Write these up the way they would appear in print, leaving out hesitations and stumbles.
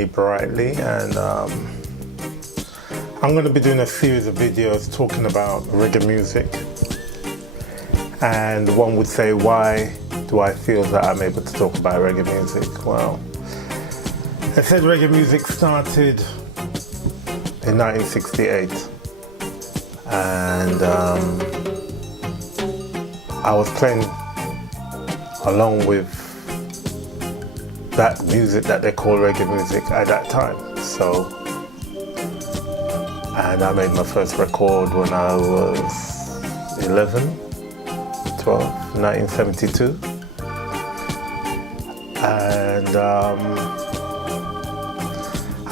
Shiny Brightly, and I'm going to be doing a series of videos talking about reggae music. And one would say, why do I feel that I'm able to talk about reggae music? Well, I said reggae music started in 1968, and I was playing along with that music that they call reggae music at that time. And I made my first record when I was 11, 12, 1972.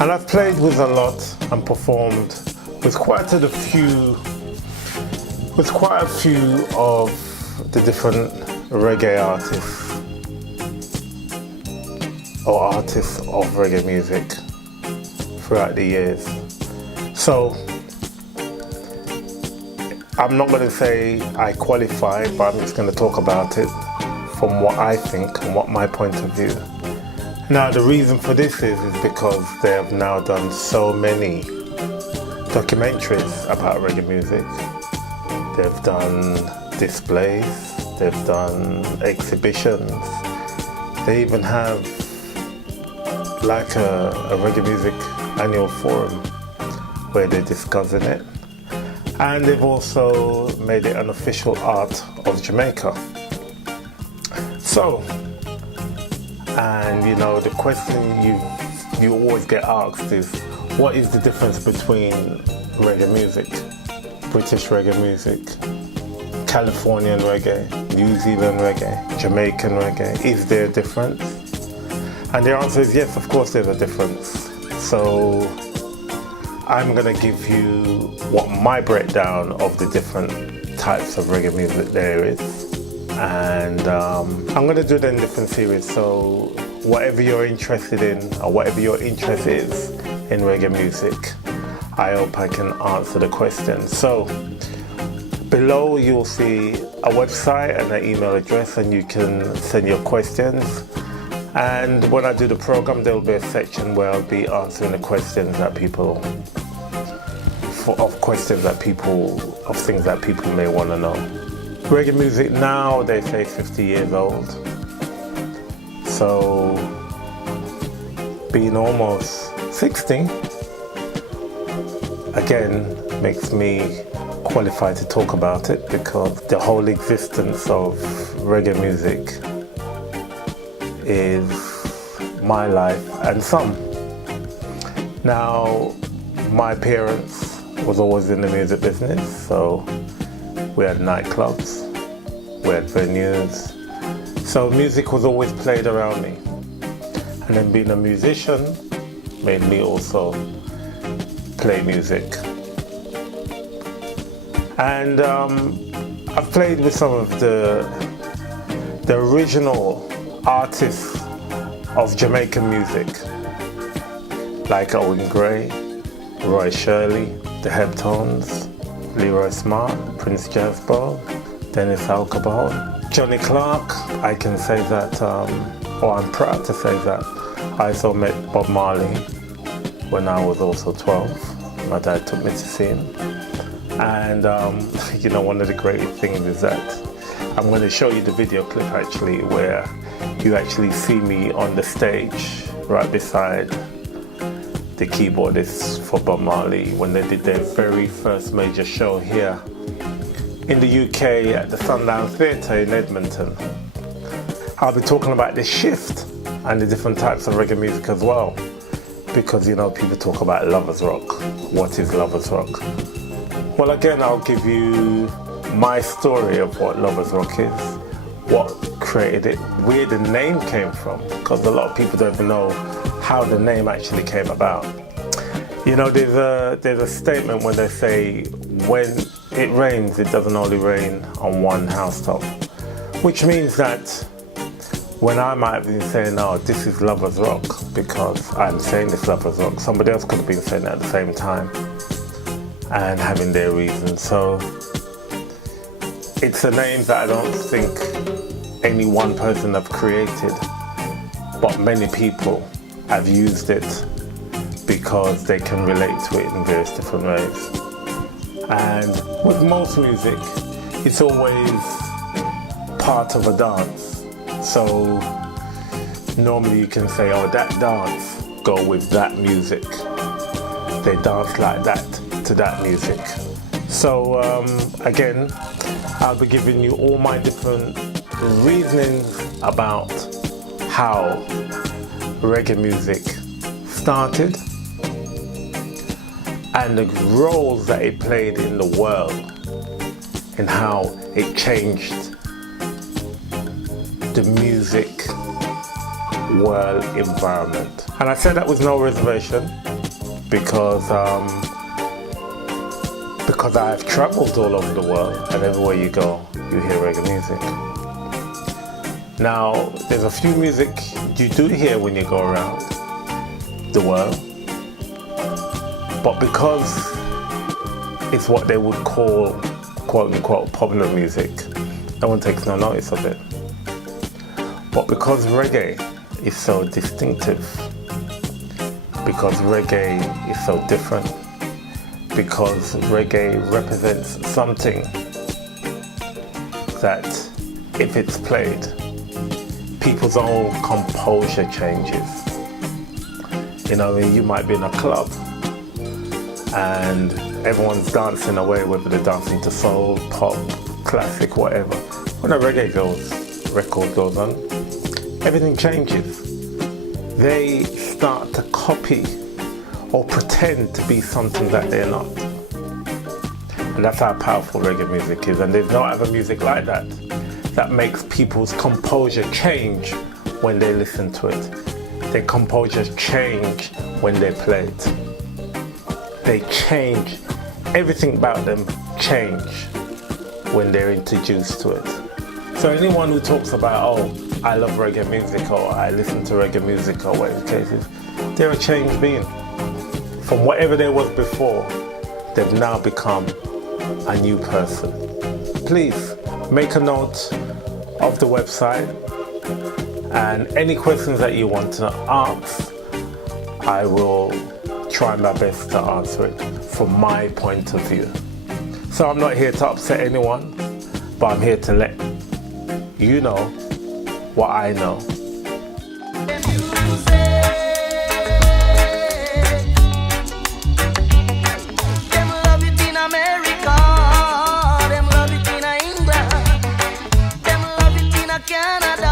And I've played with a lot and performed with quite a few of the different reggae artists or artists of reggae music throughout the years. So I'm not going to say I qualify, but I'm just going to talk about it from what I think and what my point of view. Now the reason for this is because they have now done so many documentaries about reggae music. They've done displays, they've done exhibitions, they even have like a reggae music annual forum where they're discussing it. And they've also made it an official art of Jamaica. So, and you know, the question you always get asked is, what is the difference between reggae music, British reggae music, Californian reggae, New Zealand reggae, Jamaican reggae? Is there a difference? And the answer is yes, of course there's a difference. So I'm going to give you what my breakdown of the different types of reggae music there is. And I'm going to do it in different series. So whatever you're interested in, or whatever your interest is in reggae music, I hope I can answer the question. So below you'll see a website and an email address, and you can send your questions. And when I do the program, there'll be a section where I'll be answering the questions that people, of things that people may want to know. Reggae music now, they say 50 years old. So being almost 60, again, makes me qualified to talk about it, because the whole existence of reggae music is my life and some. Now, my parents was always in the music business, so we had nightclubs, we had venues, so music was always played around me. And then being a musician made me also play music. And I've played with some of the original artists of Jamaican music, like Owen Gray, Roy Shirley, the Hebtones, Leroy Smart, Prince Jazzbo, Dennis Alcabal, Johnny Clark. I can say that, or I'm proud to say that, I also met Bob Marley when I was also 12. My dad took me to see him. And you know, one of the great things is that I'm going to show you the video clip actually, where you actually see me on the stage right beside the keyboardist for Bob Marley when they did their very first major show here in the UK at the Sundown Theatre in Edmonton. I'll be talking about the shift and the different types of reggae music as well, because you know, people talk about lovers rock. What is lovers rock? Well, again, I'll give you my story of what lovers rock is, what created it, where the name came from, because a lot of people don't even know how the name actually came about. You know, there's a statement when they say, when it rains, it doesn't only rain on one housetop, which means that when I might have been saying, oh, this is lovers rock, because I'm saying this lovers rock, somebody else could have been saying it at the same time and having their reasons. So it's a name that I don't think any one person have created, but many people have used it because they can relate to it in various different ways. And with most music, it's always part of a dance. So normally you can say, oh, that dance go with that music. They dance like that to that music. So again, I'll be giving you all my different reasonings about how reggae music started and the roles that it played in the world and how it changed the music world environment. And I said that with no reservation because I've traveled all over the world, and everywhere you go, you hear reggae music. Now, there's a few music you do hear when you go around the world, but because it's what they would call, quote unquote, popular music, no one takes no notice of it. But because reggae is so distinctive, because reggae is so different, because reggae represents something that if it's played, people's own composure changes. You know, I mean, you might be in a club and everyone's dancing away, whether they're dancing to soul, pop, classic, whatever. When a reggae record goes on, everything changes. They start to copy or pretend to be something that they're not. And that's how powerful reggae music is. And there's no other music like that that makes people's composure change when they listen to it. Their composure change when they play it. They change, everything about them change when they're introduced to it. So anyone who talks about, oh, I love reggae music or I listen to reggae music or whatever the case is, they're a changed being. From whatever there was before, they've now become a new person. Please make a note of the website, and any questions that you want to ask, I will try my best to answer it from my point of view. So I'm not here to upset anyone, but I'm here to let you know what I know. Canada.